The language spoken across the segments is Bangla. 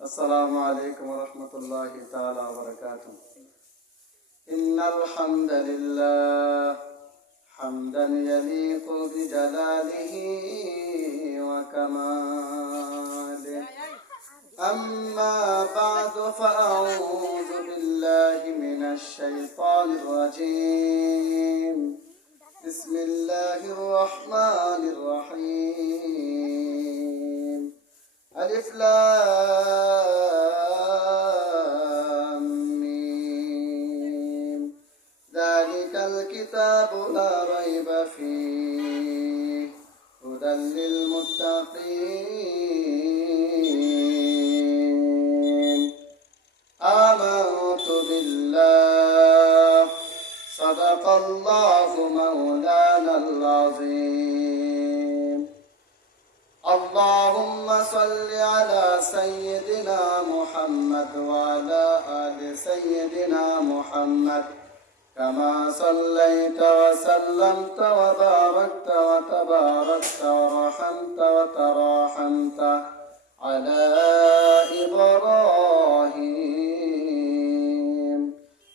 السلام عليكم ورحمة الله تعالى وبركاته. إن الحمد لله حمدا يليق بجلاله وكماله. أما بعد فأعوذ بالله من الشيطان الرجيم. بسم الله الرحمن الرحيم. ألف لام ميم. ذلك الكتاب لا ريب فيه هدى للمتقين. آمنت بالله صدق الله مولانا العظيم. اللهم صل على سيدنا محمد وعلى آل سيدنا محمد كما صليت وسلمت وباركت وتباركت ورحمت وتراحمت على إبراهيم.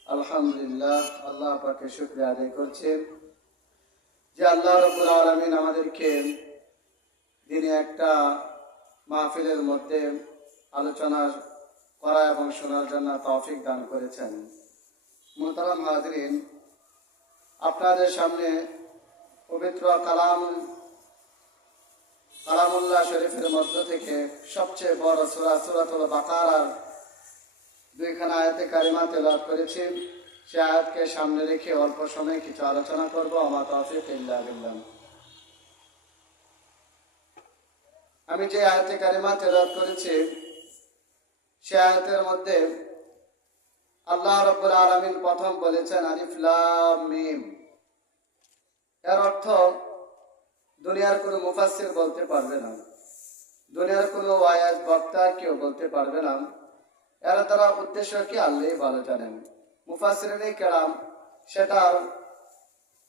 আলহামদুলিল্লাহ, আল্লাহ পাকের শুকরিয়া আদায় করছি যে আল্লাহ রাব্বুল আলামিন আমাদেরকে দিনে একটা মাহফিলের মধ্যে আলোচনা করা এবং শোনার জন্য তৌফিক দান করেছেন। মুহতারাম হাজরিন, আপনাদের সামনে পবিত্র কালামুল্লাহ শরীফের মধ্য থেকে সবচেয়ে বড় সূরা সূরাতুল বাকারার দুইখানা আয়াতে কারিমা তেলাওয়াত করেছি। সে আয়াতকে সামনে রেখে অল্প সময় কিছু আলোচনা করব। আমা তৌফিক ইল্লা বিল্লাহ। আমি যে আয়াতে কারিমা তেলাওয়াত করেছি সে আয়াতের মধ্যে আল্লাহ রাব্বুল আলামিন প্রথম বলেছেন আলিফ লাম মিম। এর অর্থ দুনিয়ার কোনো মুফাসসির বলতে পারবে না, দুনিয়ার কোনো ওয়াইজ বক্তা কেউ বলতে পারবে না। এর দ্বারা উদ্দেশ্য কি আল্লাহই ভালো জানেন। মুফাসসিরিনে কেরাম সেটার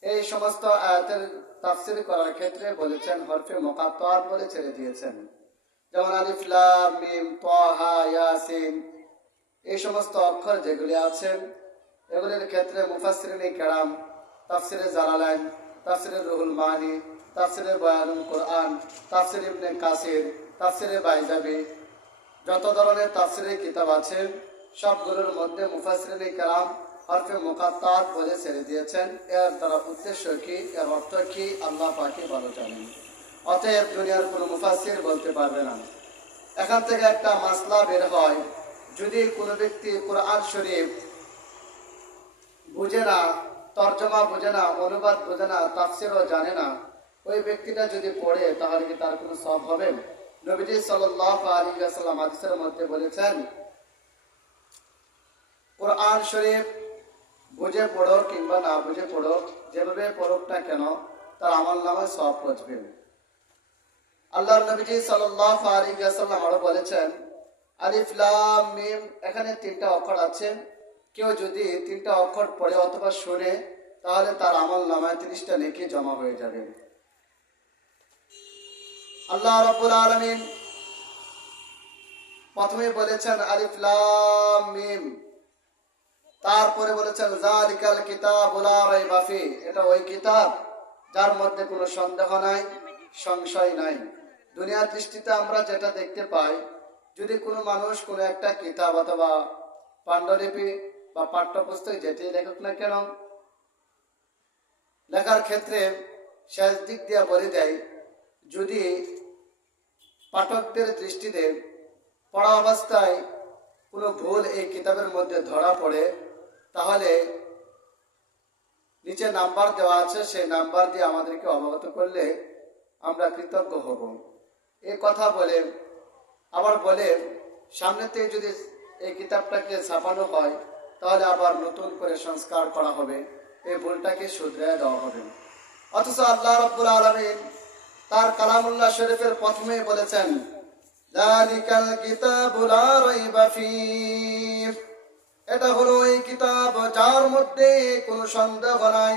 এই সমস্ত আয়াতের তাফসীর করার ক্ষেত্রে বলেছেন হরফে মুকাত্তাআত বলে ছেড়ে দিয়েছেন। যেমন আলিফ লাম মিম তাহা ইয়াসিন, এই সমস্ত অক্ষর যেগুলি আছে এগুলির ক্ষেত্রে মুফাসসিরিনে কেরাম তাফসীরে জালালাইন, তাফসীরে রুহুল মানি, তাফসীরে বায়ানুল কুরআন, তাফসীর ইবনে কাসির, তাফসীরে বাইজাবি, যত ধরনের তাফসীরের কিতাব আছে সবগুলোর মধ্যে মুফাসসিরিনে কেরাম হরফে মুকাত্তাআত বলে ছেড়ে দিয়েছেন। এর দ্বারা উদ্দেশ্য কি, এর অর্থ কি, আল্লাহ পাকই ভালো জানেন। অতএব দুনিয়ার কোনো মুফাসসির বলতে পারবে না। এখান থেকে একটা মাসলা বের হয়, যদি কোনো ব্যক্তি কোরআন শরীফ বুঝে না, তর্জমা বুঝে না, অনুবাদ বুঝে না, তাফসীরও জানে না, ওই ব্যক্তিটা যদি পড়ে তাহলে কি তার কোনো সওয়াব হবে? নবীজি সাল্লাল্লাহু আলাইহি ওয়াসাল্লাম হাদিসের মধ্যে বলেছেন, কোরআন শরীফ বুঝে পড়ো কিংবা না বুঝে পড়ো, যেভাবে পড়ুক না কেন তার আমলনামায় সওয়াব পৌঁছবে। আল্লাহর নবীজি সাল্লাল্লাহু আলাইহি ওয়াসাল্লাম আরো বলেছেন আলিফ লাম মিম, এখানে তিনটা অক্ষর আছে। কেউ যদি তিনটা অক্ষর পড়ে অথবা শুনে তাহলে তার আমলনামায় 30টা নেকি জমা হয়ে যাবে। আল্লাহ রাব্বুল আলামিন প্রথমে বলেছেন আলিফ লাম মিম, তারপরে বলেছেন যালিকাল কিতাবু লা রাইবা ফি, এটা ওই কিতাব যার মধ্যে কোনো সন্দেহ নাই, সংশয় নাই। দুনিয়ার দৃষ্টিতে আমরা যেটা দেখতে পাই, যদি কোনো মানুষ কোনো একটা কিতাব অথবা পাণ্ডুলিপি বা পাঠ্যপুস্তক যেটি লেখক না কেন লেখার ক্ষেত্রে শেষ দিক দিয়ে বলে দেয়, যদি পাঠকদের দৃষ্টিতে পড়া অবস্থায় কোনো ভুল এই কিতাবের মধ্যে ধরা পড়ে তাহলে নিচে নাম্বার দেওয়া আছে, সেই নাম্বার দিয়ে আমাদেরকে অবগত করলে আমরা কৃতজ্ঞ হব। এই কথা বলে আবার বলে সামনে থেকে যদি এই কিতাবটাকে ছাপানো হয় তাহলে আবার নতুন করে সংস্কার করা হবে, এই ভুলটাকে শুধরে দেওয়া হবে। অথচ আল্লাহ রাব্বুল আলামিন তার কালামুল্লাহ শরীফের প্রথমেই বলেছেন যালিকাল কিতাবু লা রাইবা ফীহ, এটা হলো এই কিতাব যার মধ্যে কোনো সন্দেহ নাই,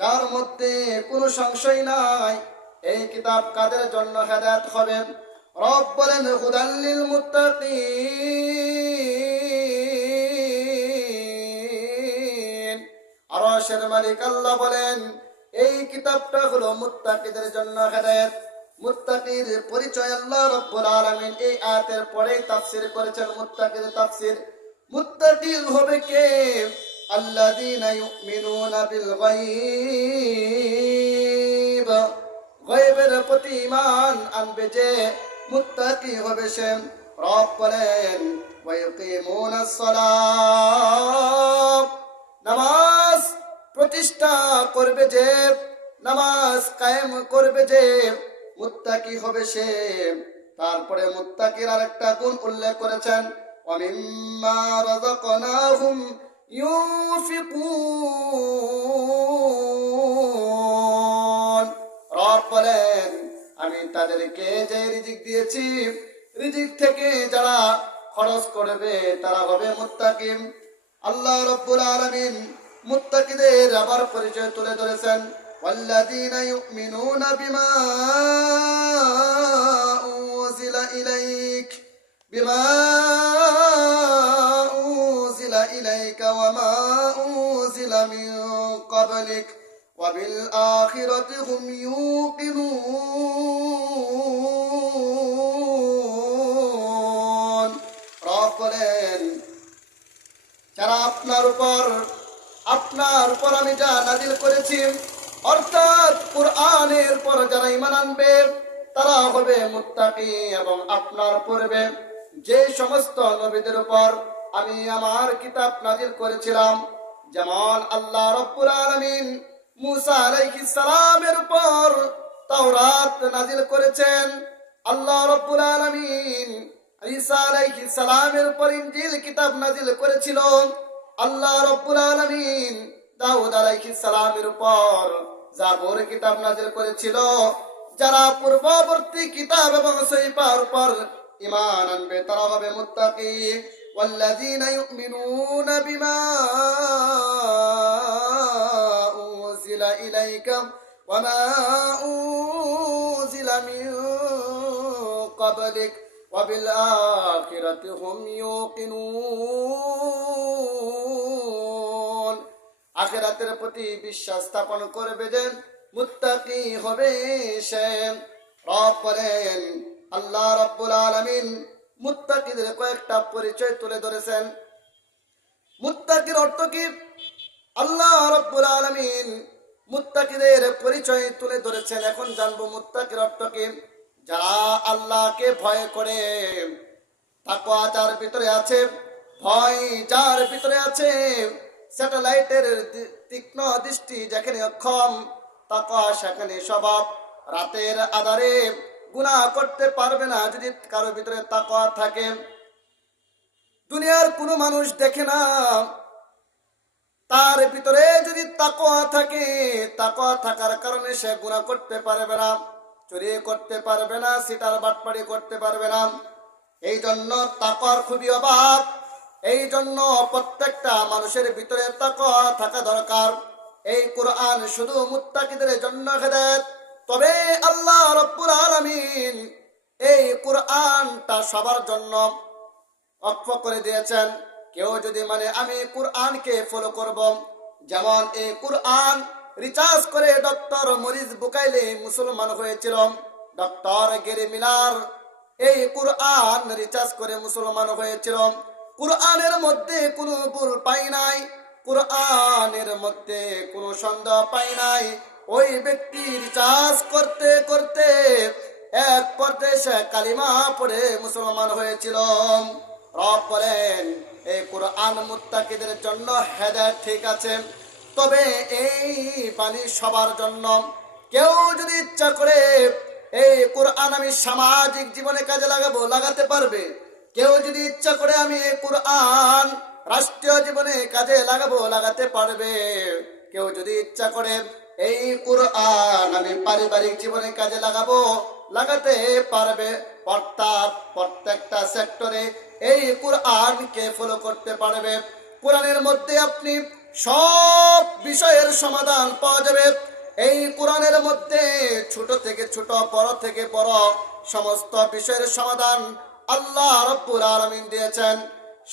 যার মধ্যে কোনো সংশয় নাই। এই কিতাব কাদের জন্য হেদায়েত হবে? রব বলেন হুদাল লিল মুত্তাকিন। আরশের মালিক আল্লাহ বলেন এই কিতাবটা হলো মুত্তাকিদের জন্য হেদায়েত। মুত্তাকির পরিচয় আল্লাহ রাব্বুল আলামিন এই আয়াতের পরেই তাফসীর করেছেন মুত্তাকির তাফসীর। মুত্তাকি হবে কে? আল্লাযীনা ইউমিনুনা বিল গায়ব, গায়বের প্রতি ঈমান আনবে যে মুত্তাকি হবে সে। রব বলেন ওয়া ইউকিমুনাস সালাত, নামাজ প্রতিষ্ঠা করবে যে, নামাজ কায়েম করবে যে মুত্তাকি হবে সে। তারপরে মুত্তাকির আরেকটা গুণ উল্লেখ করেছেন ওয়া মিম্মা রাযাকনাহুম ইউনফিকুন। রব বলেন আমি তাদেরকে যে রিজিক দিয়েছি, রিজিক থেকে যারা খরচ করবে তারা হবে মুত্তাকি। আল্লাহ রাব্বুল আলামিন মুত্তাকিদের আবার পরিচয় তুলে ধরেছেন ওয়াল্লাযীনা ইউমিনুনা বিমা উনজিলা ইলাইক ওয়া মা উনজিলা মিন ক্বাবলিক ওয়া বিল আখিরাতি হুম ইউকিনুন। রব বলেন যারা আপনার উপর আমি যা নাজিল করেছি অর্থাৎ কুরআনের পর যারা ঈমান আনবে তারা হবে মুত্তাকি। এবং আপনার পূর্বে যে সমস্ত নবীদের উপর আমি আমার কিতাব নাজিল করেছিলাম, যেমন আল্লাহ রাব্বুল আলামিন মুসা আলাইহিস সালামের উপর তাওরাত নাজিল করেছেন, আল্লাহ রাব্বুল আলামিন ঈসা আলাইহিস সালামের উপর ইনজিল কিতাব নাজিল করেছিল, আল্লাহ রাব্বুল আলামিন দাউদ আলাইহিস সালামের উপর জাবুর কিতাব নাজিল করেছিল। যারা পূর্ববর্তী কিতাব এবং সহিফার উপর ঈমান আনবে তারা হবে মুত্তাকি। ওয়াল্লাযীনা ইউমিনুনা বিমা উনজিলা ইলাইকা ওয়া মা উনজিলা মিন ক্বাবলিক ওয়া বিল আখিরাতি হুম ইউকিনুন। আখিরাতের প্রতি বিশ্বাস স্থাপন করবে যে মুত্তাকি হবে সে। রব বলেন আল্লাহ রাব্বুল আলামিন মুত্তাকিদের কয়েকটা পরিচয় তুলে ধরেছেন। মুত্তাকির অর্থ কি? আল্লাহ রাব্বুল আলামিন মুত্তাকিদের পরিচয় তুলে ধরেছেন। এখন জানবো মুত্তাকির অর্থ কি। যারা আল্লাহকে ভয় করে, তাকওয়া যার ভিতরে আছে, ভয় যার ভিতরে আছে, স্যাটেলাইটের তীক্ষ্ণ দৃষ্টি যেখানে অক্ষম, তাকওয়া সেখানে স্বভাব। রাতের আধারে গুনাহ করতে পারবে না যদি কারো ভিতরে তাকওয়া থাকে। দুনিয়ার কোনো মানুষ দেখে না, তার ভিতরে যদি তাকওয়া থাকে, তাকওয়া থাকার কারণে সে গুনাহ করতে পারবে না, চুরি করতে পারবে না, সিটার বাটপাড়ি করতে পারবে না। এই জন্য তাকওয়ার খুবই অভাব। এই জন্য প্রত্যেকটা মানুষের ভিতরে তাকওয়া থাকা দরকার। এই কুরআন শুধু মুত্তাকিদের জন্য হেদায়েত। তবে আল্লাহ রাব্বুল আলামিন এই কুরআনটা সবার জন্য ওয়াকফ করে দিয়েছেন। কেউ যদি মানে আমি কুরআনকে ফলো করব, যেমন এই কুরআন রিচার্জ করে ডক্টর মরিস বুকাইলে মুসলমান হয়েছিল, ডক্টর গেরি মিলার এই কুরআন রিচার্জ করে মুসলমান হয়েছিল। কুরআনের মধ্যে কোনো ভুল পাই নাই, কুরআনের মধ্যে কোনো সন্দেহ পাই নাই। ওই ব্যক্তি রিচার্জ করতে করতে এক পর্যায়ে সে কালিমা পড়ে মুসলমান হয়েছিল। রব বলেন এই কুরআন মুত্তাকিদের জন্য হেদায়েত, ঠিক আছে। তবে এই বাণী সবার জন্য। কেউ যদি ইচ্ছা করে এই কুরআন আমি সামাজিক জীবনে কাজে লাগাবো, লাগাতে পারবে। কেউ যদি ইচ্ছা করে আমি এই কুরআন রাষ্ট্রীয় জীবনে কাজে লাগাবো, লাগাতে পারবে। কেউ যদি ইচ্ছা করে এই কুরআন আমি পারিবারিক জীবনে কাজে লাগাবো, লাগাতে পারবে। অর্থাৎ প্রত্যেকটা সেক্টরে এই কুরআনকে ফলো করতে পারবে। কোরআনের মধ্যে আপনি সব বিষয়ের সমাধান পাওয়া যাবে। এই কোরআনের মধ্যে ছোট থেকে ছোট, বড় থেকে বড় সমস্ত বিষয়ের সমাধান আল্লাহ রাব্বুল আলামিন দিয়েছেন।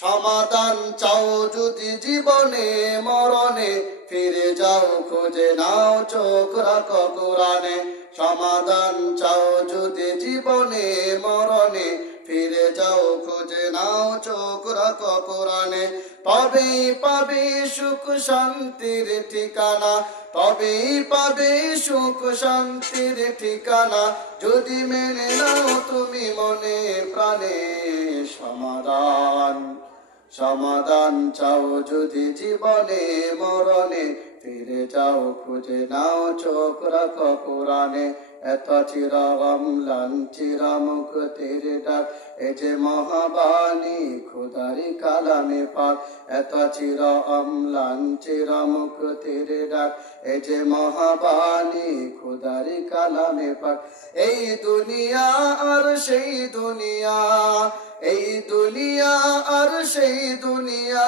সমাধান চাও যদি জীবনে মরণে, ফিরে যাও খুঁজে নাও চোখ রাখো কোরআনে। সমাধান চাও যদি জীবনে মরণে, ফিরে যাও খুঁজে নাও চোখ রাখো কোরআনে। তবেই পাবে সুখ শান্তির ঠিকানা, তবেই পাবে সুখ শান্তির ঠিকানা, যদি মেনে নাও তুমি মনে প্রাণে সমাধান। সমাধান চাও যদি জীবনে মরণে, ফিরে যাও খুঁজে নাও চোখ রাখো কোরআনে। এত চিরগমলান চিরমুক্তির ডাক, এ যে মহাবাণী খোদারি কালামে পাক। এত চির অম্লান চিরমুক্তির ডাক, এ যে মহাবাণী খোদারি কালামে পাক। এই দুনিয়া আর সেই দুনিয়া, এই দুনিয়া আর সেই দুনিয়া,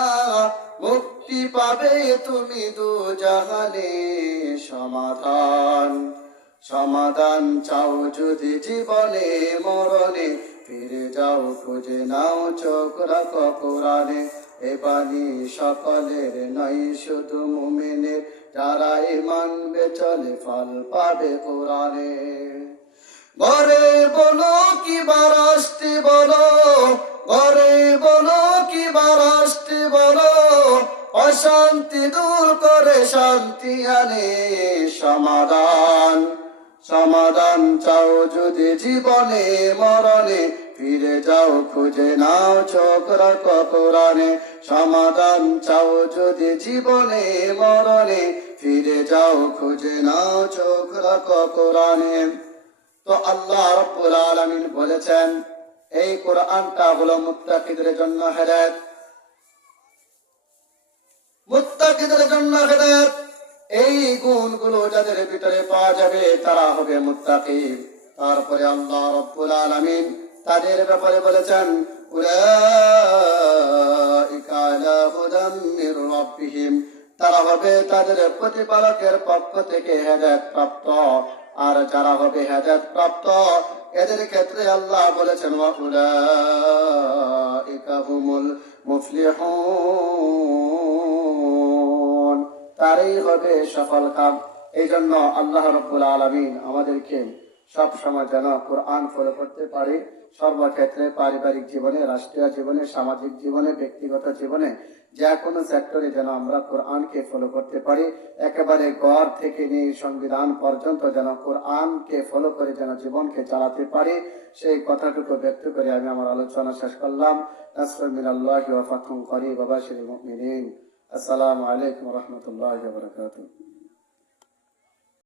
মুক্তি পাবে তুমি দু জাহানে সমাধান। সমাধান চাও যদি জীবনে মরণে, ফিরে যাও খুঁজে নাও চোখ রাখো কোরআনে। এ বাণী সকলের নয় শুধু মুমিনের, যারা মানবে চলে ফল পাবে কোরআনে। ঘরে বলো কি বারাস্তে বলো, ঘরে বলো কি বারাস্তে বলো, অশান্তি দূর করে শান্তি আনে সমাধান। সমাধান চাও যদি জীবনে মরণে, ফিরে যাও খুঁজে নাও চোখ রাখো কোরআনে। সমাধান চাও যদি জীবনে মরণে, ফিরে যাও খুঁজে নাও চোখ রাখো কোরআনে। তো আল্লাহ রাব্বুল আলামিন বলেছেন এই কোরআনটা হলো মুত্তাকিদের জন্য হেদায়েত, মুত্তাকিদের জন্য হেদায়েত। এই গুণগুলো যাদের ভিতরে পাওয়া যাবে তারা হবে মুত্তাকি। তারপরে আল্লাহ রাব্বুল আলামিন তাদের ব্যাপারে বলেছেন উলাইকা আলা হুদাম মির রাব্বিহিম, তারা হবে তাদের প্রতিপালকের পক্ষ থেকে হেদায়েত প্রাপ্ত। আর যারা হবে হেদায়েত প্রাপ্ত এদের ক্ষেত্রে আল্লাহ বলেছেন ওয়া উলাইকা হুমুল মুফলিহুন, তারই হবে সফল কাম। এই জন্য আল্লাহ রাব্বুল আলামিন আমাদেরকে সব সময় যেন কোরআন ফলো করতে পারি, সর্বক্ষেত্রে পারিবারিক জীবনে, রাষ্ট্রীয় জীবনে, সামাজিক জীবনে, ব্যক্তিগত জীবনে, যে কোনো সেক্টরে যেন আমরা কোরআনকে ফলো করতে পারি। একেবারে ঘর থেকে নিয়ে সংবিধান পর্যন্ত যেন কোরআনকে ফলো করে যেন জীবনকে চালাতে পারি, সেই কথাটুকু ব্যক্ত করে আমি আমার আলোচনা শেষ করলাম। নাসরুম মিনাল্লাহি ওয়া ফাতহুন করিব ওয়া বাশিরিল মুমিনিন। আসসালামু আলাইকুম ওয়া রাহমাতুল্লাহি ওয়া বারাকাতুহু।